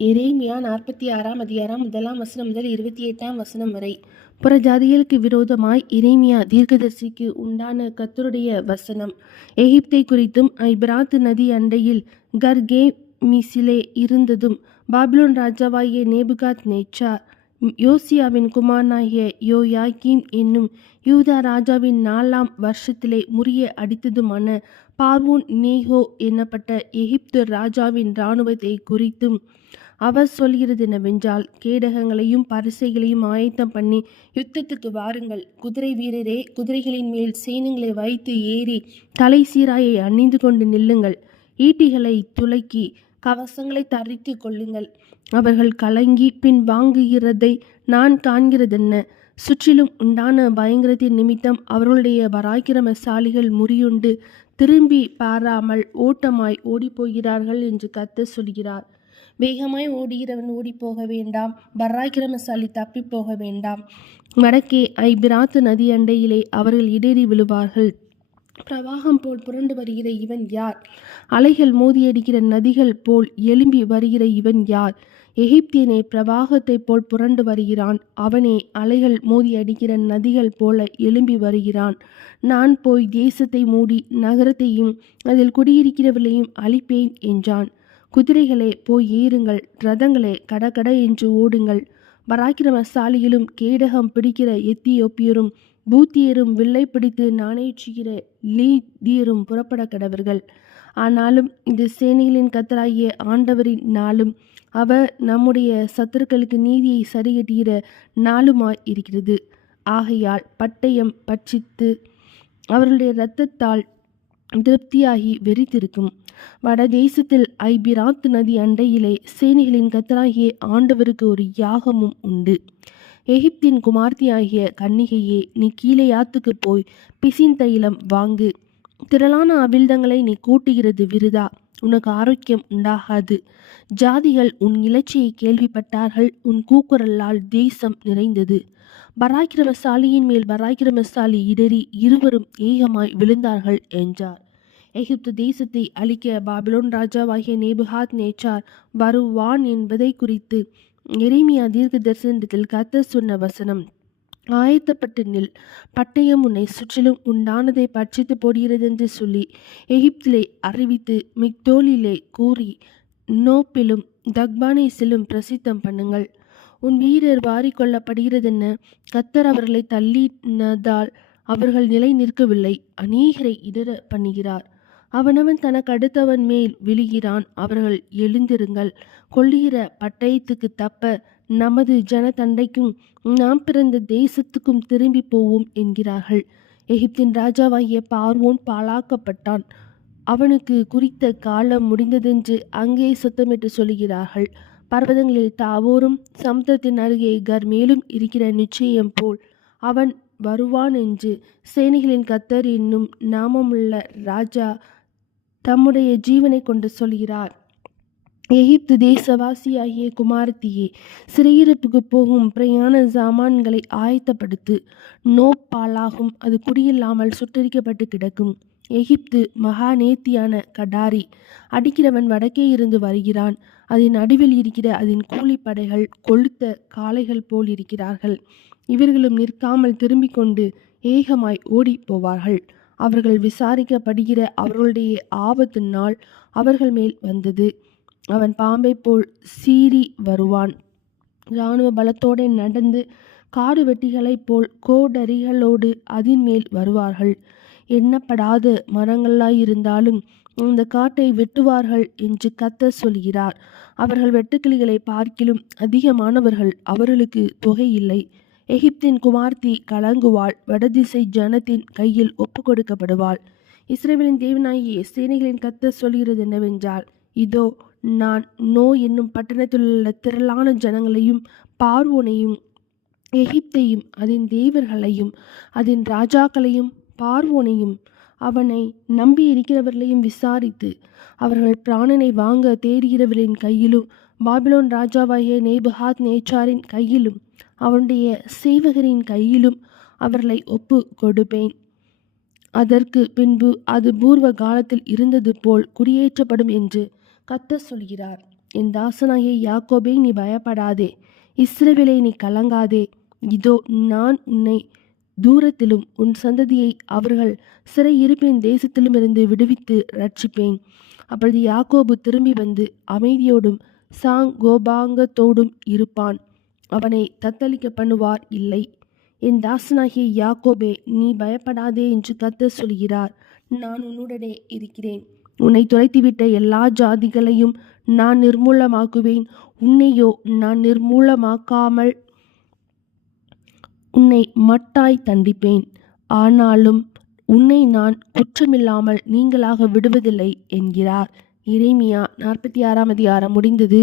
எரேமியா 46ஆம் அதிகாரம் 1ஆம் வசனம் முதல் 28ஆம் வசனம் வரை. புறஜாதிகளுக்கு விரோதமாய் எரேமியா தீர்க்கதரிசிக்கு உண்டான கர்த்தருடைய வசனம். எகிப்தை குறித்தும் ஐபிராத்து நதி அண்டையில் கர்கேமிசிலே இருந்ததும் பாபிலோன் ராஜாவாகிய நேபுகாத் நேச்சார் யோசியாவின் குமாரனாகிய யோயாக்கீம் என்னும் யூதா ராஜாவின் 4ஆம் வருஷத்திலே முறிய அடித்ததுமான பார்வோன் நேகோ என்னப்பட்ட எகிப்து ராஜாவின் இராணுவத்தை குறித்தும் அவர் சொல்கிறது என்னவென்றால், கேடகங்களையும் பரிசைகளையும் ஆயத்தம் பண்ணி யுத்தத்துக்கு வாருங்கள். குதிரை வீரரே, குதிரைகளின் மேல் சேனங்களை வைத்து ஏறி தலை சீராயை அணிந்து கொண்டு நில்லுங்கள். ஈட்டிகளை துலக்கி கவசங்களை தரித்து கொள்ளுங்கள். அவர்கள் கலங்கி பின் வாங்குகிறதை நான் காண்கிறதென்ன? சுற்றிலும் உண்டான பயங்கரத்தின் நிமித்தம் அவர்களுடைய பராக்கிரமசாலிகள் முறியுண்டு திரும்பி பாராமல் ஓட்டமாய் ஓடிப்போகிறார்கள் என்று கர்த்தர் சொல்கிறார். வேகமாய் ஓடுகிறவன் ஓடி போக வேண்டாம், பராக்கிரமசாலி தப்பி போக வேண்டாம். வடக்கே ஐபிராத்து நதி அண்டையிலே அவர்கள் இடறி விழுவார்கள். பிரவாகம் போல் புரண்டு வருகிற இவன் யார்? அலைகள் மோதியடிக்கிற நதிகள் போல் எழும்பி வருகிற இவன் யார்? எகிப்தியனே பிரவாகத்தை போல் புரண்டு வருகிறான். அவனே அலைகள் மோதி அடிக்கிற நதிகள் போல எழும்பி வருகிறான். நான் போய் தேசத்தை மூடி நகரத்தையும் அதில் குடியிருக்கிறவர்களையும் அழிப்பேன் என்றான். குதிரைகளே போய் ஏறுங்கள், ரதங்களே கடகட என்று ஓடுங்கள். பராக்கிரமசாலிகளும் கேடகம் பிடிக்கிற எத்தியோப்பியரும் பூத்தியரும் வில்லை பிடித்து நாணேற்றுகிற லீதியரும் புறப்பட கடவர்கள். ஆனாலும் இது சேனைகளின் கர்த்தராகிய ஆண்டவரின் நாளும் அவர் நம்முடைய சத்துருக்களுக்கு நீதியை சரிகட்டுகிற நாளுமாய் இருக்கிறது. ஆகையால் பட்டயம் பட்சித்து அவர்களுடைய இரத்தத்தால் திருப்தியாகி வெறித்திருக்கும். வடதேசத்தில் ஐபிராத்து நதி அண்டையிலே சேனைகளின் கர்த்தராகிய ஆண்டவருக்கு ஒரு யாகமும் உண்டு. எகிப்தின் குமார்த்தியாகிய கன்னிகையே, நீ கீலேயாத்துக்கு போய் பிசின் தைலம் வாங்கு. திரளான அவிழ்தங்களை நீ கூட்டுகிறது விருதா, உனக்கு ஆரோக்கியம் உண்டாகாது. ஜாதிகள் உன் இலட்சியை கேள்விப்பட்டார்கள், உன் கூக்குரலால் தேசம் நிறைந்தது. பராக்கிரமசாலியின் மேல் பராக்கிரமசாலி இடறி இருவரும் ஏகமாய் விழுந்தார்கள் என்றார். எகிப்து தேசத்தை அழிக்க பாபிலோன் ராஜாவாகிய நேபுகாத் நேச்சார் வருவான் என்பதை குறித்து எரேமியா தீர்க்க தரிசனத்தில் கர்த்தர் சொன்ன வசனம். ஆயத்தப்பட்டு நில், பட்டயம் உன்னை சுற்றிலும் உண்டானதை பட்சித்து போடுகிறது என்று சொல்லி எகிப்திலே அறிவித்து மிக்தோலிலே கூறி நோப்பிலும் தக்பானேசிலும் பிரசித்தம் பண்ணுங்கள். உன் வீரர் வாரிக்கொள்ளப்படுகிறதென்ன? கர்த்தர் அவர்களை தள்ளினதால் அவர்கள் நிலை நிற்கவில்லை, அநேகரை இடர பண்ணுகிறார். அவனவன் தனக்கு அடுத்தவன் மேல் விழுகிறான். அவர்கள் எழுந்திருங்கள், கொள்ளுகிற பட்டயத்துக்கு தப்ப நமது ஜனதண்டைக்கும் நாம் பிறந்த தேசத்துக்கும் திரும்பி போவோம் என்கிறார்கள். எகிப்தின் ராஜாவாகிய பார்வோன் பாழாக்கப்பட்டான், அவனுக்கு குறித்த காலம் முடிந்ததென்று அங்கே சத்தமிட்டு சொல்லுகிறார்கள். பர்வதங்களில் தாவோரும் சமுத்திரத்தின் அருகே கர்மேலும் இருக்கிற நிச்சயம் போல் அவன் வருவான் என்று சேனைகளின் கர்த்தர் என்னும் நாமமுள்ள ராஜா தம்முடைய ஜீவனை கொண்டு சொல்கிறார். எகிப்து தேசவாசியாகிய குமாரத்தியே, சிறையிருப்புக்கு போகும் பிரயாண சாமான்களை ஆயத்தப்படுத்து. நோப்பாலாகும், அது குடியில்லாமல் சுட்டரிக்கப்பட்டு கிடக்கும். எகிப்து மகா நேர்த்தியான கடாரி, அடிக்கிறவன் வடக்கே இருந்து வருகிறான். அதன் நடுவில் இருக்கிற அதன் கூலிப்படைகள் கொளுத்த காளைகள் போல் இருக்கிறார்கள். இவர்களும் நிற்காமல் திரும்பிக் கொண்டு ஏகமாய் ஓடி போவார்கள். அவர்கள் விசாரிக்கப்படுகிற அவர்களுடைய ஆபத்து நாள் அவர்கள் மேல் வந்தது. அவன் பாம்பை போல் சீறி வருவான். இராணுவ பலத்தோடு நடந்து காடு வெட்டிகளைப் போல் கோடரிகளோடு அதன் மேல் வருவார்கள். எண்ணப்படாத மரங்களாயிருந்தாலும் அந்த காட்டை வெட்டுவார்கள் என்று கர்த்தர் சொல்கிறார். அவர்கள் வெட்டுக்கிளிகளை பார்க்கிலும் அதிகமானவர்கள், அவர்களுக்கு தொகை இல்லை. எகிப்தின் குமார்த்தி கலங்குவாள், வடதிசை ஜனத்தின் கையில் ஒப்பு கொடுக்கப்படுவாள். இஸ்ரவேலின் தேவனாகிய சேனைகளின் கர்த்தர் சொல்கிறது என்னவென்றால், இதோ நான் நோ என்னும் பட்டணத்திலுள்ள திரளான ஜனங்களையும் பார்வோனையும் எகிப்தையும் அதன் தேவர்களையும் அதன் ராஜாக்களையும் பார்வோனையும் அவனை நம்பி இருக்கிறவர்களையும் விசாரித்து அவர்கள் பிராணனை வாங்க தேடுகிறவர்களின் கையிலும் பாபிலோன் ராஜாவாகிய நேபுகாத் நேச்சாரின் கையிலும் அவனுடைய சேவகரின் கையிலும் அவர்களை ஒப்பு கொடுப்பேன். அதற்கு பின்பு அது பூர்வ காலத்தில் இருந்தது போல் குடியேற்றப்படும் என்று கர்த்தர் சொல்கிறார். என் தாசனாகிய யாக்கோபே நீ பயப்படாதே, இஸ்ரவேலே நீ கலங்காதே. இதோ நான் உன்னை தூரத்திலும் உன் சந்ததியை அவர்கள் சிறையிருப்பின் தேசத்திலுமிருந்து விடுவித்து ரட்சிப்பேன். அப்பொழுது யாக்கோபு திரும்பி வந்து அமைதியோடும் சாங்கோபாங்கத்தோடும் இருப்பான். அவனை தத்தளிக்க பண்ணுவார் இல்லை. என் தாசனாகிய யாக்கோபே நீ பயப்படாதே என்று கர்த்தர் சொல்கிறார். நான் உன்னுடனே இருக்கிறேன். உன்னை துரைத்துவிட்ட எல்லா ஜாதிகளையும் நான் நிர்மூலமாக்குவேன். உன்னையோ நான் நிர்மூலமாக்காமல் உன்னை மட்டாய் தண்டிப்பேன். ஆனாலும் உன்னை நான் குற்றமில்லாமல் நீங்களாக விடுவதில்லை என்கிறார். எரேமியா 46 அதிகாரம் முடிந்தது.